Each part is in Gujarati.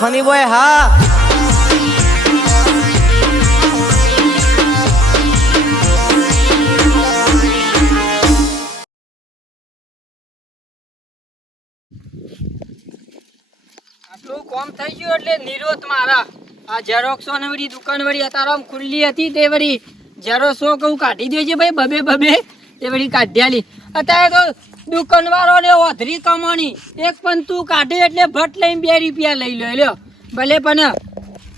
ફની બોય હા આટલું કોમ થઈ ગયું એટલે નિરોધ મારા આ ઝેરોક્સો ને વળી દુકાન વળી અત્યારે આમ ખુલ્લી હતી તે વળી ઝેરોક્સો કહું કાઢી દેજે ભાઈ બબે બબે તે વળી કાઢ્યાલી અત્યારે તો દુકાન વાળો ને ઓધરી કમાણી એક પણ તું કાઢે એટલે ભટ લઈને 2 રૂપિયા લઈ લ્યો ભલે પણ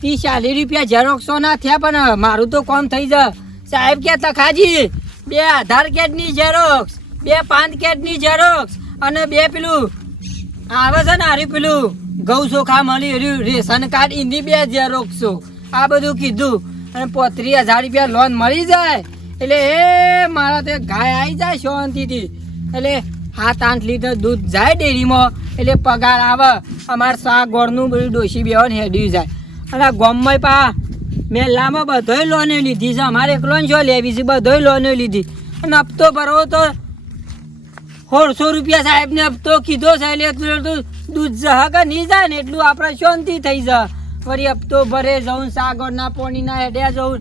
30-40 રૂપિયા ઝેરોક્સો ના થયા પણ મારું તો કોમ થઈ જાય સાહેબ કે તખાજી 2 આધાર કાર્ડની ઝેરોક્સ 2 પાન કાર્ડની ઝેરોક્સ અને 2 પેલું આવે છે ને આરી પેલું ઘઉં ચોખા મળી રહ્યું રેશન કાર્ડ એની 2 ઝેરોક્સો આ બધું કીધું અને 35,000 રૂપિયા લોન મળી જાય એટલે એ મારા તે ગાય આવી જાય શાંતિથી એટલે 7-8 લીટર દૂધ જાય ડેરીમાં એટલે પગાર આવે અમારે શાક ગોળનું બધું ડોસી બેવાનું હેડ્યું જાય અને ગામમાં પા મેલામાં બધોય લોન લીધી છે અમારે એક લોન જો લેવી છે બધોય લોન લીધી અને હપ્તો ભરવો તો 100 રૂપિયા સાહેબ ને હપ્તો કીધો છે એટલે એટલું દૂધ જહા કે નહીં જાય ને એટલું આપણે શાંતિ થઈ જાય વળી હપ્તો ભરે જવું સાગરના પોણીના હેડ્યા જવું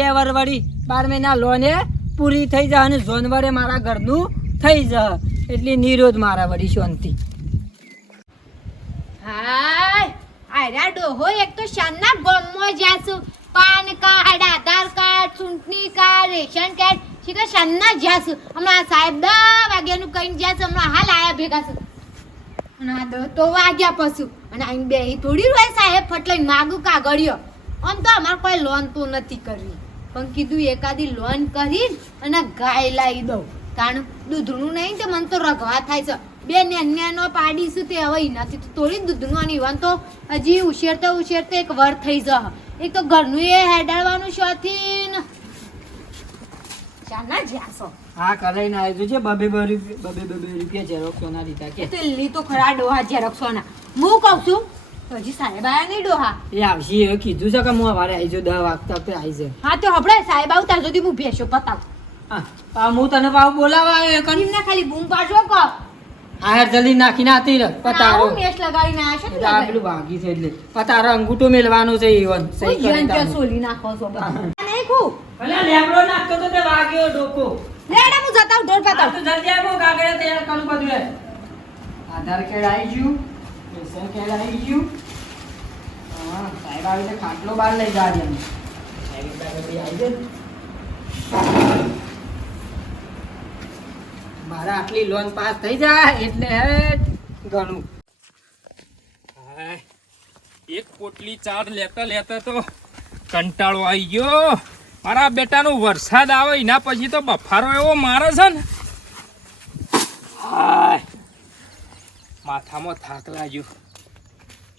2 વર વળી 12 મહિના લોને પૂરી થઈ જાય અને જોનવરે મારા ઘરનું થઈ જાય એટલી નિરોધ મારા વળી શાંતિ હાય આયરા ડોહો એક તો શાનના ગોમમાં જાસુ પાન કાર્ડ આધાર કાર્ડ ચૂંટણી કાર્ડ રેશન કાર્ડ શીખા શાનના જાસુ હમણાં સાહેબ 10 વાગ્યાનું કહીને જાસુ હમણાં હાલ આયા ભેગા છે અને આ 10 તો વાગ્યા પછી અને અહીં બે થોડી રોય સાહેબ ફટલાઈ માગું કાગળિયો આમ તો અમારે કોઈ લોન તો નથી કરવી પણ કીધું એકાદી લોન કરી અને ગાય લાવી દઉં કારણ દૂધનું નહીં તો મને તો રગવા થાય છે 2 નેનો પાડીશું તે હવે નથી તો થોડી દૂધનું અને ઈવન તો હજી ઉછેરતા એક વર થઈ જશે એક તો ઘરનું એ હેડાડવાનું શોથી ને ચાના જ્યાસો હા કરાઈને આવ્યો છે બબે રૂપિયા ઝેરોક્સોના લીધા કે તો લી તો ખરા ડોહા ઝેરોક્સોના હું કહું છું હજી સાહેબ આયા નહીં ડોહા એ આવશે એ કીધું છે કે હું અમારે આવી જાઉં 10 વાગતા પે આવી જાય હા તો હબળે સાહેબ આવતા સુધી હું ભેંસો પતાવ હા હું તને પાવ બોલાવા આવ્યો કન ના ખાલી બૂમ પાડજો કો આયર જલ્દી નાખીને આતી રે પતારો હું મેશ લગાવીને આવ્યો છું આ પેલું ભાગી છે એટલે પતારો અંગૂઠો મેલવાનું છે ઈવન સહી કરી કે સોલી નાખો છો નહીં ખુ ભલે લેબડો નાખતો તો તે વાગ્યો ડોકો લેડા હું જતા ઢોર પતાવ તું જલ્દી આવો કાગળ તૈયાર કરું બધું એ આધાર કાર્ડ આવી ગયું રેશન કાર્ડ આવી ગયું હા સાહેબ આવે છે ખાટલો બહાર લઈ જા દે સાહેબ આવી જાય મારા આટલી લોન પાસ થઈ જાય એટલે ઘણું એક પોટલી ચાર લેતા લેતા તો કંટાળો આવી ગયો મારા બેટાનો વરસાદ આવે એના પછી તો બફારો એવો મારે છે ને માથામાં થાક લાગ્યો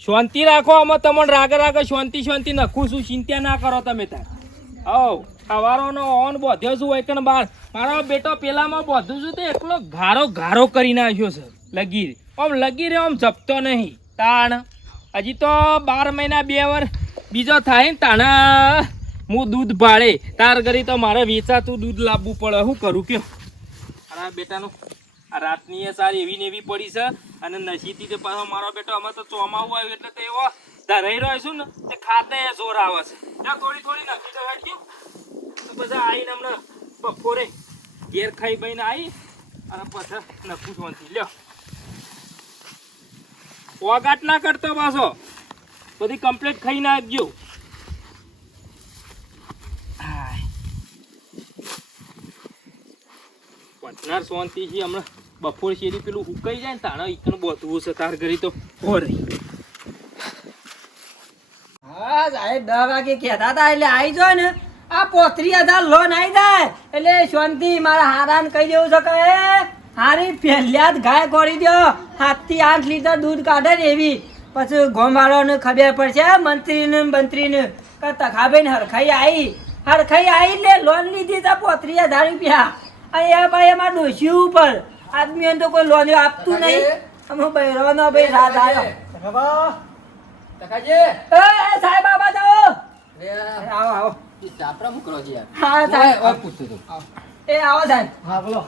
શાંતિ રાખો આમાં તમને રાગે શાંતિ નખું છું ચિંતા ના કરો તમે તાર સવારોનો ઓન બોધ્યો છું એકણ બાર મારો બેટો પેલામાં બોધું છું તો એકલો ઘારો કરી નાખ્યો છે લગી રે આમ જપતો નહીં તાણ હજી તો 12 મહિના 2 વર બીજો થાય ને તાણા હું દૂધ ભાડે તાર કરી તો મારે વેચાતું દૂધ લાવવું પડે શું કરું કયો મારા બેટાનું આ રાતની એ સારી એવી ને એવી પડી છે અને નસીબથી તો પાછો મારો બેટો અમે તો ચોમાવું આવ્યું એટલે તો એવો ધરાઈ રહ્યો છું ને તે ખાતે જોર આવે છે ત્યાં થોડી નખી તો હેડ્યું તો પછી આવીને હમણાં બપોરે ઘેર ખાઈ બહીને આવી અને પછી નખું શાંતિ લ્યો ઓગાટ ના કરતો પાછો બધી કમ્પ્લીટ ખાઈને આપજો પટનાર શાંતિ છે હમણાં બપોર શેરી પેલું ઉકાઈ જાય ને તાણા ઈકણ બોધવું છે તાર ઘરી તો ઓરે હા સાહેબ 10 વાગે કહેતા હતા એટલે આવી જાય ને આ 35,000 લોન આવી જાય એટલે શાંતિ મારા હારાને કહી દેવું છે કે હારી પહેલ્યા જ ગાય ગોળી દો 7 થી 8 લીટર દૂધ કાઢે ને એવી પછી ગોમવાળાને ખબર પડશે મંત્રીને કે તખાબેન હરખાઈ આવી એટલે લોન લીધી હતા 35,000 રૂપિયા અને એ ભાઈ એમાં ડોસી ઉપર આદમીઓ તો કોઈ લોન આપતું નહીં અમે બહેરોનો ભાઈ રાત આવ્યો તકાજી સાહેબ બાબા જાઓ રે આવો આપડા મુકરો છે યાર હા સાહેબ પૂછતો તો એ આવો સાહેબ. હા બોલો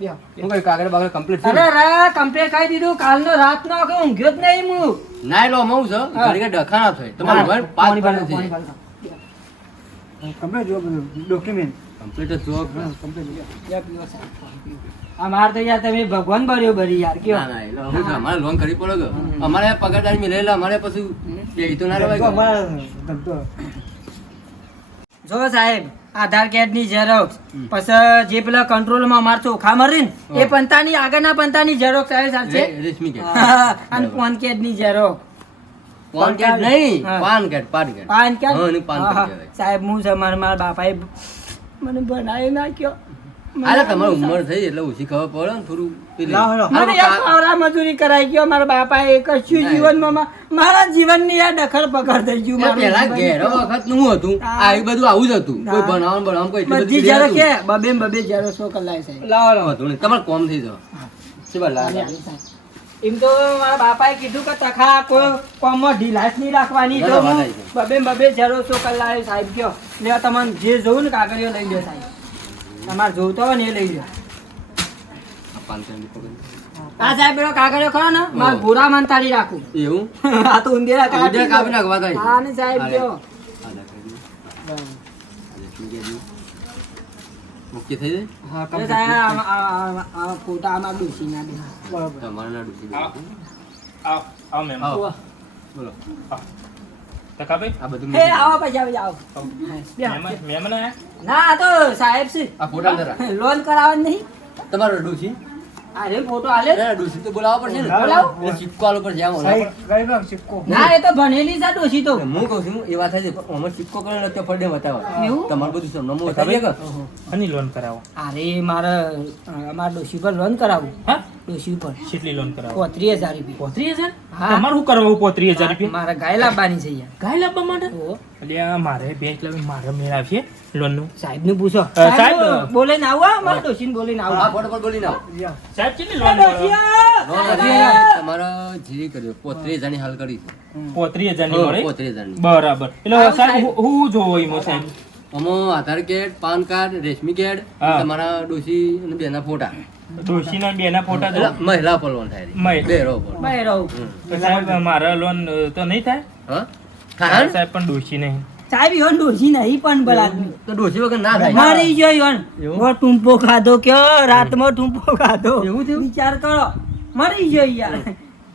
બેહો. હું કઈ કાગળ બાગળ કમ્પ્લીટ અરે રા કમ્પ્લેટ ખાઈ દીધું કાલનો રાતનો કે ઊંઘ્યો જ નહીં હું. ના એલો મઉં છે હા. ઘડી ડખાણા થાય તમારું ઘર પાંચ પાણી પાણી પાણી છે પાણી. કમ્પ્લીટ જો બધું ડોક્યુમેન્ટ કમ્પ્લીટ જ જોબ કમ્પ્લીટ યા પીવો સાહેબ, પાણી પીવો. આ માર તો યાર તમે ભગવાન ભર્યો ભરી યાર કયો. ના ના એલો હું છે, અમારે લોન કરી પડે કે અમારે પગારદારી મિલેલા અમારે પછી એ તો ના રહેવાય કે. અમારા જો સાહેબ આધાર કાર્ડ ની ઝેરોક્સ પછી જે પેલા કંટ્રોલ માં અમાર ચોખા મરે ને એ પંતાની આગળના પંતાની ઝેરોક્સ આવે ચાલશે. રેશમી કે અને પાન કાર્ડ ની ઝેરોક્સ. પાન કાર્ડ નહીં હા. PAN card PAN card PAN card? હા, એનું પાન કાર્ડ હા, કહેવાય. સાહેબ હું છે મારા બાપાએ મને બનાવી નાખ્યો. અરે તમારી ઉંમર થઈ એટલે ઓછી ખબર પડે ને થોડું પેલી. લાવો, લાવો. મને યાર પાવરા મજૂરી કરાઈ ગયો મારા બાપાએ કશું જીવનમાં મારા જીવનની યાર દખલ પકડ થઈ ગયું એટલે પેલા મારું. ઘેરો વખત નું હતું હા. આ બધું આવું જ હતું કોઈ હા. બનાવવાનું બનાવવાનું કોઈ એટલું બધી બધું જરા હતું. કે બબે ને બબે જરો સો કલાક સાહેબ. લાવો લાવો હતું નહીં. તમારે કોમ થઈ જાવ શેબા લાગે એમ તો મારા બાપાએ કીધું કે તખા કોઈ કોમમાં ઢીલાસ નહીં રાખવાની તો બરાબર, હું બરાબર. બબે ને બબે જરો સો કલાક સાહેબ કયો લે તમારે જે જોવું ને કાગળિયો લઈ લો સાહેબ તમારે જોવું તો હોય ને એ લઈ લો. આ પાન કાર્ડ ની પકડ. આ સાહેબ પેલો કાગળિયો ખરો ને મારે ભૂરા માનતાળી રાખું. એવું આ તો ઊંધેરા ઉંધિયા કાપી નાખવા થાય. હા ને સાહેબ હાલે. કયો. આધાર કાર્ડ રેશમી કાર્ડ મુક્તિ થઈ જાય હા એ સાહેબ આ ફોટા આમાં ડૂસી ના દે. બરાબર તમારે ના ડૂસી આવ જાય. આવ આવ મેમ આવો. બોલો તકાભાઈ આ બધું એ આવો પછી આવી જાઓ. મહેમાન આયા? ના આ તો સાહેબ છે આ ફોટા જરા લોન કરાવવા નહીં. તમારો ડૂસી અરે ફોટો આલે ના ડૂસી તો બોલાવવા પડશે ને બોલાવો. એટલે સિક્કો આલો પડશે આમ ઓલા સાહેબ ગઈ ભાગ સિક્કો ના એ તો ભણેલી છે ડોશી તો. પર. હું કહું છું એ વાત થાય છે પણ અમે સિક્કો કરે ને તો ફરડે બતાવો એવું? તમારું બધું સમનમો થાય કે આની લોન કરાવો અરે મારે અમારા ડોશી પર લોન કરાવું. હા ડોશી પર કેટલી લોન કરાવો 35,000 રૂપિયા. 35,000? હા. તમારે શું કરાવવું 35,000 રૂપિયા મારે ગાય લાવવાની છે યાર. ગાય લાવવા માટે તો એટલે આ મારે બેંક લાવી મારે મેળ આવશે લોનનું સાહેબને પૂછો. સાહેબ. સાહેબ બોલીને આવો મારા ડોશીને બોલીને આવો. આ ફોટો પર બોલી નાઓ સાહેબ કેટલી એ લોન ડોશીયા! લોન નથી તમારો જીરી કર્યો 35,000 ની હાલ કરી છે 35,000 ની મળે 35,000 ની બરાબર એટલે આવું સાહેબ સાહેબ. હું જોવો એમાં સાહેબ અમો આધાર કાર્ડ પાન કાર્ડ રેશમી કાર્ડ હા. તમારા ડોશી અને બેના ફોટા ડોશીના બેના ફોટા એટલે જો મહિલા પર લોન થાય મહિલા. બે રો પર બહાર રહું. તો સાહેબ મારા લોન તો નહીં થાય હા થાય ને? સાહેબ પણ ડોશી નહીં સાહેબ ઈવન ડોશી નહીં પણ બલાદમી. તો ડોશી વગર ના થાય મરી ગયો ઈવન. એવું? વો ટૂંપો ખાધો કયો રાતમાં ટૂંપો ખાધો. એવું થયું? વિચાર કરો મરી ગયો યાર.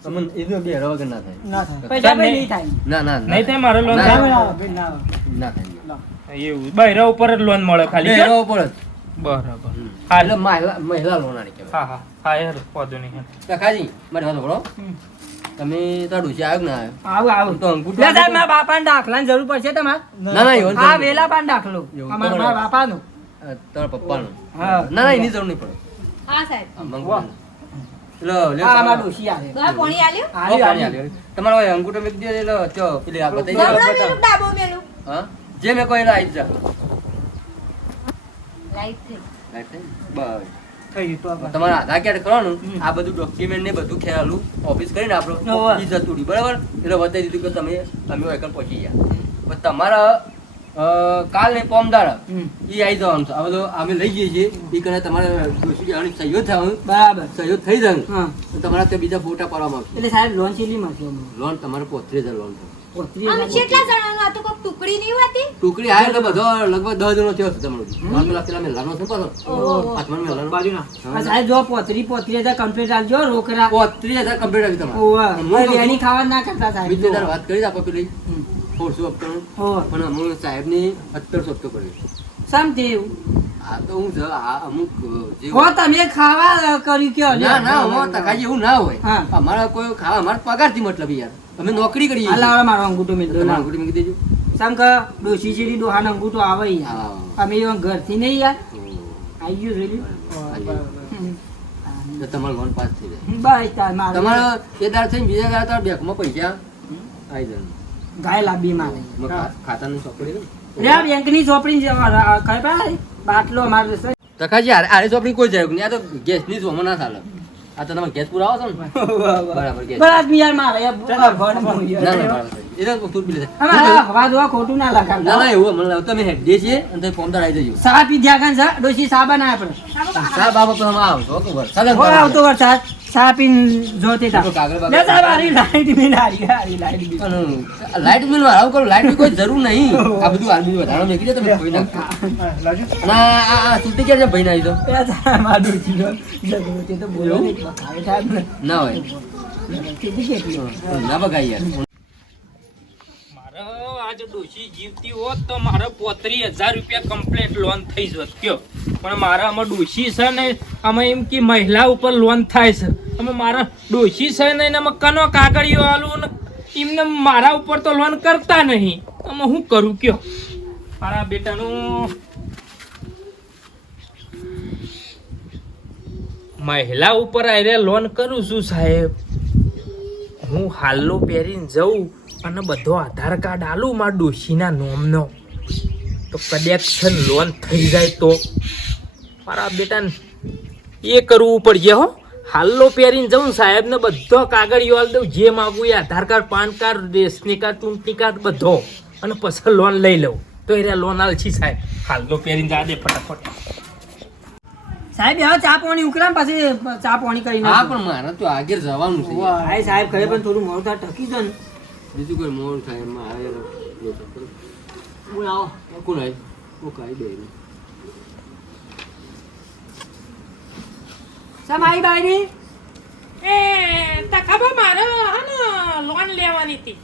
તમને એ તો બે રો વગર ના થાય ના થાય. પૈસા ભાઈ નહીં થાય. ના ના નહીં થાય મારો લોન ના, થાય? ના. ભાઈ ના આવે. ના થાય એવું બહેરા ઉપર જ લોન મળે ખાલી બે રો પર જ. બરાબર એટલે મહિલા લોન આની કહેવાય હા હા હા યાર વાંધો નહીં યાર. કાકાજી મારી વાત સાંભળો હમ. તમે તો ડોશી આવ્યો કે ના આવ્યો આવું આવું. તો અંગૂઠો લે સાહેબ મારા બાપાને દાખલાની જરૂર પડશે તમારે. ના ના એવું આ વેલા પાન દાખલો એવું અમારા તમારે- મારા બાપાનો. તારા પપ્પાનું હા. ના ના એની જરૂર નહીં પડે હા સાહેબ આ મંગળનું. લો લે આ અમારા ડોશી આવે. ઘર પોણી આલ્યું આલ્યું, આલ્યું. તમારો ભાઈ અંગૂઠો મૂકી દે એટલે ચો પેલી આ બતાવી જમણો દે. મેલું ડાબો મેલું હા જે મેં કોઈ આવી જ જા લાઈટ થઈ બસ થઈ ગયું તો આપણે. તમારા આધાર કાર્ડ કરવાનું આ બધું ડોક્યુમેન્ટ ને બધું ખેલાલું ઓફિસ કરીને આપણો હોવે. ઈ જતું રહ્યું બરાબર એટલે બતાવી દીધું કે તમે એકલ પહોંચી ગયા પણ તમારા કાલ ને પોમદાર હમ. ઈ આવી જવાનું છે હવે તો અમે લઈ જઈએ છીએ ઈ કરે તમારે ડોશી જવાની સહયોગ થવાનું બરાબર. સહયોગ થઈ જાય હા. તો તમારા ત્યાં બીજા ફોટા પાડવામાં આવશે એટલે સાહેબ લોન ચેલી મળશે અમને? લોન તમારે 35,000 લોન છે 35,000. આમ કેટલા જણાનું હતું કોક ટુકડી નહીં હોતી ટુકડી આવે એટલે બધો લગભગ 10 જણો થયો છે તમારો પેલા મેલાનો છે પાછો ઓહો. હાથમાં મેલાનો બાજુના. આ સાહેબ જો 35,000 કમ્પ્લીટ આપજો રોકડા. 35,000 કમ્પ્લીટ આવી તમારે ઓવા. હું ભાઈ કહું છું, વેણી ખાવા ના કરતા સાહેબ. 20,000 વાત કરી આપો પેલી હમ. ફોરસું આપવાનું ઓવા. પણ અમુક સાહેબની 1700 હપ્તો કર્યો શામ થયું? આ તો હું છે આ અમુક જે હો તમે ખાવા કર્યું કયો ના ના અમારા તકાજી એવું ના હોય હા. અમારા કોઈ ખાવા અમારા પગારથી મતલબ યાર અમે નોકરી કરીએ હાલ આવડે મારો અંગૂઠો મિલતો તમારા ના. અંગૂઠી મૂકી દેજો શામ કે ડોશી ચીડી ડોહાનો અંગૂઠો આવે યાર. હા. અમે એવા ઘરથી નહીં યાર. હમ. આઈ ગયું રેલી. હમ. તો તમારો લોન પાસ થઈ જાય બસ તાર મારે તમારા એ દાર થઈને બીજા દાર તારા બેંકમાં પૈસા આવી જાય ગાય લાંબી મારે. ખાતાની ચોપડી ને રે આ બેંકની ચોપડી ખબર બાટલો અમારે છે. તકાજી આરે ચોપડી કોઈ જાય નહીં આ તો ગેસની સોમાં ના ચાલે આ તો તમે ગેસ પુરાવો છો ને બરાબર ગેસ બરાબર યાર મારે યાર ભણ ના ના બરાબર એ તો તું પી લે અમારા હવા દવા ખોટું ના લગાડ ના ના એવું મને લાગે તમે હેડ દે છે અને તમે ફોર્મ આવી જજો સા પી ધ્યા કાન સા ડોશી સા બનાય આપણે સાહેબ બાબા પર આમ આવતો તો વરસાદ હો આવતો વરસાદ સા પીન જોતે તા કાગળ લે સાહેબ આરી લાઈટ બિલ હારી લાઈટ બિલ લાઈટ બિલ માં આવું કરો લાઈટ બિલ કોઈ જરૂર નહીં આ બધું આર્મી વધારો મેકી દે તમે કોઈ ના લાજુ ના આ સુટી કે ભાઈ ના આવી તો એ સાહેબ આ ડોશી જો જગરોતે તો બોલો ને બકાવે સાહેબ ને ના હોય કીધી કેટલી ના બગાઈ યાર મારે આજ ડોશી જીવતી હોત તો મારે 35,000 રૂપિયા કમ્પ્લીટ લોન થઈ જત કયો પણ મારા આમાં ડોશી છે ને આમાં એમ કે મહિલા ઉપર લોન થાય છે આમાં મારા ડોશી છે ને એનામાં કનો કાગળિયો આલું ને એમને મારા ઉપર તો લોન કરતા નહીં આમાં હું કરું કયો મારા બેટાનું મહિલા ઉપર આરે લોન કરું છું સાહેબ હું હાલો પહેરીને જઉં અને બધો આધાર કાર્ડ આલું મારા ડોશીના નોમનો તો કદાચ લોન થઈ જાય તો મારા બેટાને એ કરવું પડશે હો હાલો પહેરીને જઉં સાહેબને બધો કાગળિયો આલી દઉં જે માગું એ આધાર કાર્ડ પાન કાર્ડ રેશની કાર્ડ ચૂંટણી કાર્ડ બધો અને પછી લોન લઈ લઉં તો એ લોન આલછી સાહેબ હાલો પહેરીને જા દે ફટાફટ સાહેબ હવે ચા પાણી ઉકરામ પછી ચા પાણી કરી હા નાખો પણ મારે તો આગળ જવાનું છે હાય સાહેબ કહે પણ થોડું મોડું થાય ટકી દો ને બીજું કોઈ મોડ થાય એમાં આવે બોલ આવો કોણ આવી ઓ કાઈ દે સમ આઈ બાઈ એ તા ખબર મારે હને લોન લેવાની હતી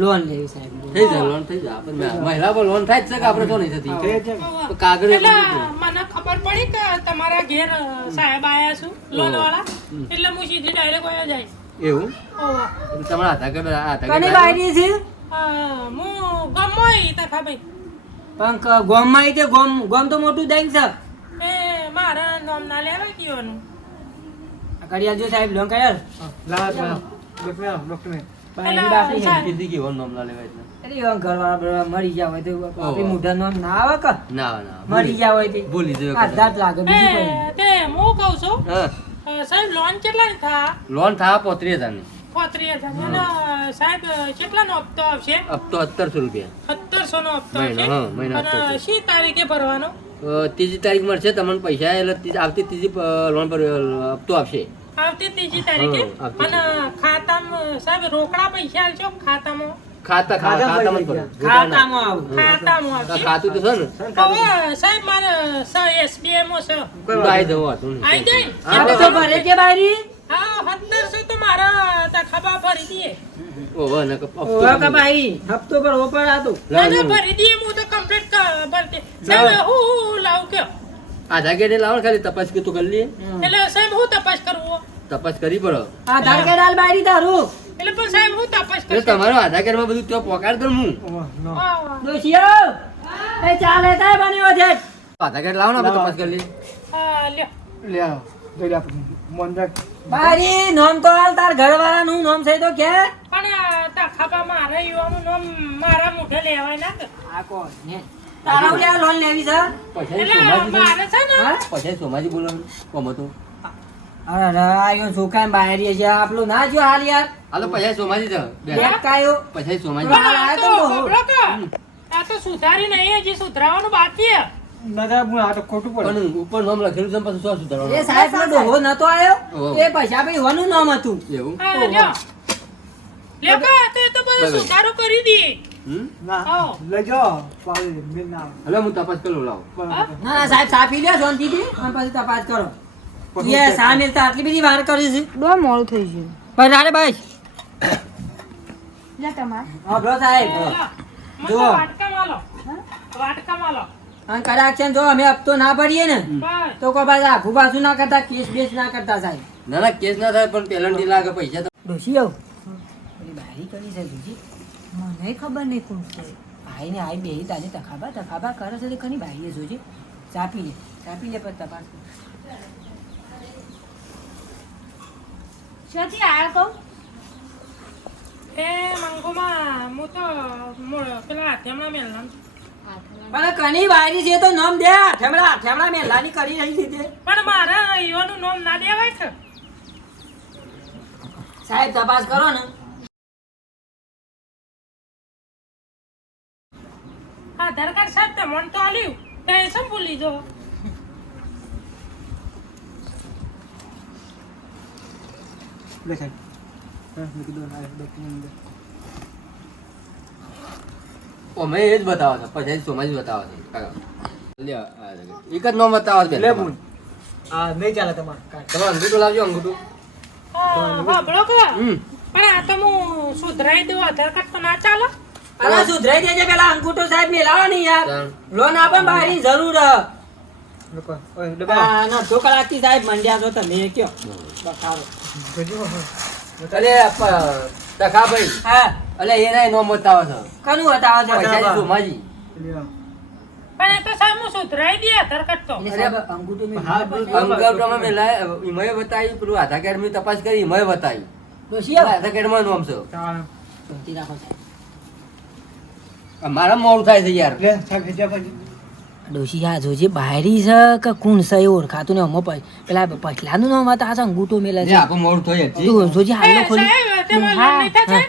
લોન લેવી સાહેબ થઈ જાય લોન થઈ જાય આપણે મહિલા પર લોન થાય જ છે કે આપણે તો નહીં થતી તો કાગળ એટલે મને ખબર પડી કે તમારા ઘેર સાહેબ આયા છું લોન વાળા એટલે હું સીધી ડાયરેક્ટ વયા જાય એવું ઓવા તમારા હાથા કને કાગળ બાઈ છે હું ગમોય તા ખબર પણ ગોમમાં ઈ તે ગોમ તો મોટું દઈ છે એ મારા નામ ના લેવા કીઓનું કડિયા જો સાહેબ લોન કર્યા લાજ ડોક્યુમેન્ટ બાઈ બાપી છે કીધી કે ઓન નામ ના લેવાય એટલે અરે એવા ઘરવાળા બરાબર મરી ગયા હોય તો આપણી મોઢા નામ ના આવે કે ના ના મરી ગયા હોય તે ભૂલી જયો આધાર લાગે બીજું કોઈ નહીં. તે હું કહું છું હા સાહેબ લોન કેટલાની થા લોન થા 35,000 ની 35,000 અને સાહેબ કેટલાનો હપ્તો આવશે હપ્તો 1700 રૂપિયા 1700 નો હપ્તો મહિનો, આવશે હા, મહિનો હપ્તો અને છે. શી તારીખે ભરવાનો ત્રીજી તારીખ મળશે તમને પૈસા એટલે આવતી ત્રીજી લોન પર હપ્તો આપશે આવતી ત્રીજી તારીખે હા, આવતી અને ખાતામાં સાહેબ રોકડા પૈસા આલજો ખાતામાં ખાતામાં ભરો. ખાતામાં આવું ખાતામાં આવશે ખાતું તો છે ને હવે સાહેબ મારે SBI માં છે તો આવી જવું હતું ને. આઈ જાય આપણે તો ભરે કે બારી હા 1700 તો મારા તા ખભા ભરી દઈએ ઓહો, ને હપ્તો ઓવા કે ભાઈ હપ્તો પર ઓપર આતો ના ના ભરી દઈએ હું તો કમ્પ્લીટ ભરતી સાહેબ હું લાવ કે આધાર કાર્ડ લાવો ને, ખાલી તપાસ કે તો કરી લઈએ એટલે સાહેબ હું તપાસ કરવું તપાસ કરી પડો આધાર કાર્ડ આલ બારી તારું એટલે પણ સાહેબ હું તપાસ એટલે કરું તમારો આધાર કાર્ડ માં બધું તો પોકાર દઉં હું દોશિયો એ ચાલે તાય બન્યો છે આધાર કાર્ડ લાવો ને આપણે તપાસ કરી લઈએ હા લ્યો લે જોઈ આપણે મોંડા બારી નામ તો હાલ તાર ઘરવાળા નું નામ છે તો કે પણ તા ખભા મારા યુવાનું નામ મારા મોઢે લેવાય ના કે આ કોણ ને તારા ક્યાં લોન લેવી છે પછી એટલે સોમાજી મારે છે ને હા પછી સોમાજી બોલવાનું કોમ હતું અરે આયો છોકરા બારી છે આપણું ના જો હાલ યાર હાલો પછી સોમાજી છે બેટ કાયો પછી સોમાજી પણ આ આ તો તો બહુ. બબડો કે આ તો સુધારી નહીં હજી સુધરાવાનું બાકી છે નગર હું આ તો ખોટું પડે પણ ઉપર નામ લખેલું છે પછી શું સુધારવાનું? એ સાહેબ નો ડોહો નતો આયો ઓહો. એ પૈસા ભાઈ વાનું નામ હતું એવું હા લ્યો લ્યો કા તો એ તો બધો બરાબર. સુધારો કરી દઈએ હમ ના આવો. લઈ જાઓ પાડી મિલ ના હવે હું તપાસ કરી લઉં લાવો ના ના સાહેબ સાપી લ્યો શાંતિથી અને પછી તપાસ કરો એ સા મિલતા આટલી બધી વાર કરી છે બહુ મોડું થઈ ગયું પણ અરે બસ લે તમારે હા બ્રો સાહેબ મને જો. તો વાટકામાં લો વાટકામાં લો અને કદાચ છે ને જો અમે હપ્તો ના ભરીએ ને બસ તો કોઈ પાછા આખું પાછું ના કરતા કેસ બેસ ના કરતા સાહેબ ના ના કેસ ના થાય પણ પેલન્ટી લાગે પૈસા તો ડોસી આવ બારી કરી છે દૂજી મને ખબર નહીં કોણ છે ભાઈ ને આઈ બેહી તાને તખાબા કરે છે તો કની ભાઈએ જોજે ચાપી લે પર તપાસ કર. શોથી આયા કહું એ મંગોમાં હું તો પેલા હાથેમણા મેલના પણ કની બારી છે તો નામ દે ઠેમડા મેલાની કરી રહી છે તે પણ મારા યુવાનું નામ ના દેવાય છે સાહેબ તપાસ કરો ને. આધાર કાર્ડ સાહેબ તમને તો આલ્યું તે શું ભૂલી જો લે સાહેબ હા મેં કીધું આ ડોક્યુમેન્ટ અમે એ જ બતાવો છો પછી સોમાજી બતાવો છો લ્યો એક જ નો બતાવો છો લે બોલ આ નહીં ચાલે તમારે કાંઈ. તમે અંગૂઠું લાવજો અંગૂઠું હા બળો કે હમ પણ આ તો હું સુધરાઈ દઉં આધાર કાર્ડ તો ના ચાલે અરે સુધરાઈ દેજે પેલા અંગૂઠો સાહેબ મેલાવો ને યાર. ચાલ. લોન આપે બહારની જરૂર હ. લોકો ઓય ડબ્બા આ ના ધોકા લાગતી સાહેબ મંડ્યા છો તમે કયો બતાવો. જોજો અલે તખા ભાઈ હા અલે એના નો બતાવો છો કનું બતાવો છો પૈસા સોમાજી લ્યો પણ એ તો સાહેબ હું સુધરાઈ દે આધાર કાર્ડ તો એટલે સાહેબ અંગૂઠો મેં હા, અંગૂઠામાં મેલાય ઈમય બતાવી પેલું આધાર કાર્ડ ની તપાસ કરી ઈમય બતાવી ડોશી આવો. આધાર કાર્ડ માં નામ છે ચાલ શાંતિ રાખો સાહેબ. મારા મોડું થાય છે યાર લે સાહેબ હેજા પછી ડોશી આ જોજે બાયરી છે કે કોણ છે એ ઓળખાતું ને અમો પેલા પછલાનું નામ હતા આ અંગૂઠો મેલે જે છે આપણું મોડું થઈ જ તું જોજે હાલો એ ખોલી સાહેબ તેમાં લોન નહીં થશે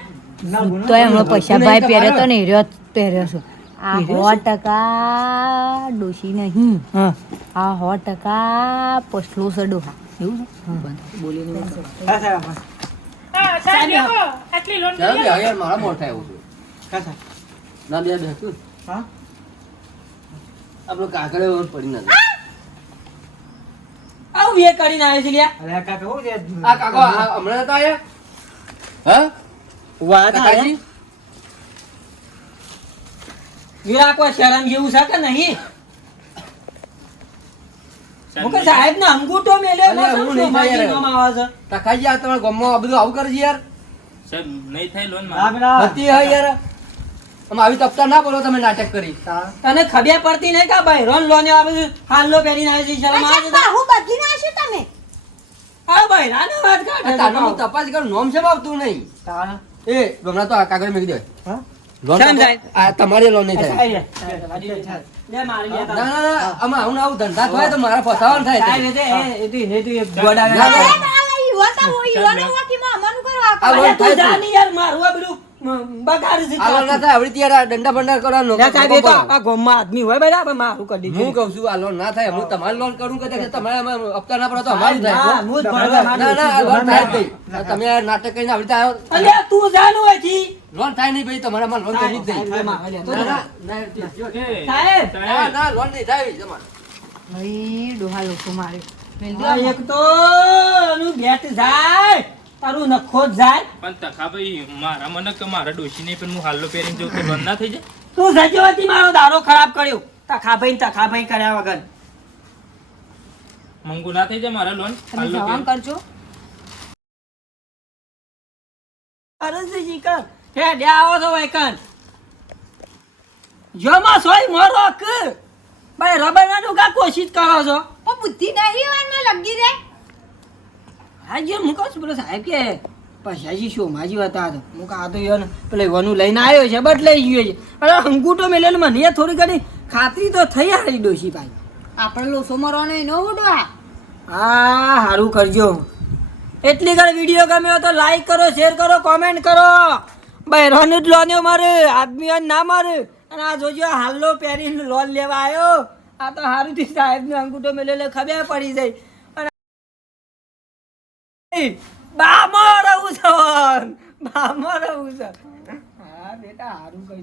ના ગુનો તો એમનો પૈસા નહીં ભાઈ તો પહેર્યો તો બરાબર. ને હીરો પહેર્યો છું આ પહેર્યો 100% ડોશી નહીં હા આ 100% પસલો છે ડોહા એવું છે બંધ બોલી નહીં હા સાહેબ હા હા સાહેબ દેખો આટલી લોન ચાલો લઈ બે યાર મારા મોડું થાય એવું છે હા સાહેબ ના બે બેસું હા આપણો કાકડે પડી ના આવું એ કરીને આવે છે લ્યા અરે આ કાકા હું છે આ કાકો હમણાં નતા આયા હા વાત કાકાજી વીરા કોઈ શરમ જેવું છે કે નહીં મુકે સાહેબ ને અંગૂઠો મેલ્યો અલ્યા, ને હું શું નહીં સોમાજી યાર. નામ આવે છે તખાજી આ તમારા ગામમાં આ બધું આવું કરે છે યાર સાહેબ નહીં થાય લોન હા બેટા હતી હા યાર આમ આવી તપતા ના બોલો તમે નાટક કરી તને ખબર પડતી નહીં કે ભાઈ રોન લોન આ બધું હાલો પહેરીને આવે છે શરમ આવે છે હું બદલી નાખ્યું તમે આ ભાઈ રાને વાત કાઢે તાનો હું તપાસ કરું નોમ છે આવતું નહીં તારા એ હમણાં તો આ કાગળ મેકી દે હા લોન કેમ સાહેબ? આ તમારી લોન નહીં થાય લે મારી લે ના ના ના આમાં આવું ને આવું ધંધા થાય તો મારા ફસાવાનું થાય સાહેબ છે. એ તો એને તો એક ગોડા ના, ના. આ લોન અરે તું થાય જા છે. ની યાર મારું આ બધું બગાડ છે આ લોન ના થાય આવડી ત્યારે આ દંડા બંડા કરવાનો લે સાહેબ એ તો આ ગામમાં આદમી હોય બરાબર મારું કરી દીધું હું કહું છું આ લોન ના થાય હું તમારી લોન કરું કે તમારે આમાં હપ્તા ના પડે તો અમારું ના, થાય હું જ ભરવા ના ના આ લોન થાય જ ના. નહીં આ તમે આ નાટક કરીને આવડી રીતે આવ્યો અલ્યા તું જાનું અહીંથી લોન થાય નહીં ભાઈ તમારામાં લોન કરવી જ નહીં સાહેબ, મારે લે તો ના, ના. ના, ના, સાહેબ ના, ના, લોન નહીં થાય તમારે. ભાઈ ડોહા લોકો માર્યો મેલ દો આ એક તો એનું બેટ જાય તારું નખો જ જાય પણ તખા ભાઈ મારા મને કે મારા ડોશી નહીં પણ હું હાલો પહેરીને જઉં તો લોન ના થઈ જાય તું સજ્જવતી મારો દારો ખરાબ કર્યો તખા ભાઈ કર્યા વગર મંગુ ના થઈ જાય મારા લોન તમે હાલો જવાબ પહેરી. કરજો અરે શીકર હે ડે આવો છો વૈકન જોમાં સોય મોરો કે ભાઈ રબર ના કા કોશિશ કરો છો પણ બુદ્ધિ નહીં વાનમાં લગી રે હા જો હું કહું છું પેલો સાહેબ કે પૈસાજી શોમાજી હતા તો હું કહું આ તો યાર પેલે વનું લઈને આવ્યો છે બદલાઈ ગયો છે અરે અંગૂઠો મેલેલો મને યાર થોડી ઘણી ખાતરી તો થઈ હારી ડોશી ભાઈ આપણે લોસો મરવાનો એનો ઉડવા હા સારું કરજો એટલી ઘણી વિડીયો ગમ્યો તો લાઈક કરો શેર કરો કોમેન્ટ કરો ભાઈ રોનું જ લોન્યો મારે આદમી ના મારે અને આ જોજો આ હાલ્લો પહેરીને લોન લેવા આવ્યો આ તો સારું થી સાહેબનો અંગૂઠો મેલેલો ખબર પડી જાય અને બામો રહું છે હા બેટા સારું કહ્યું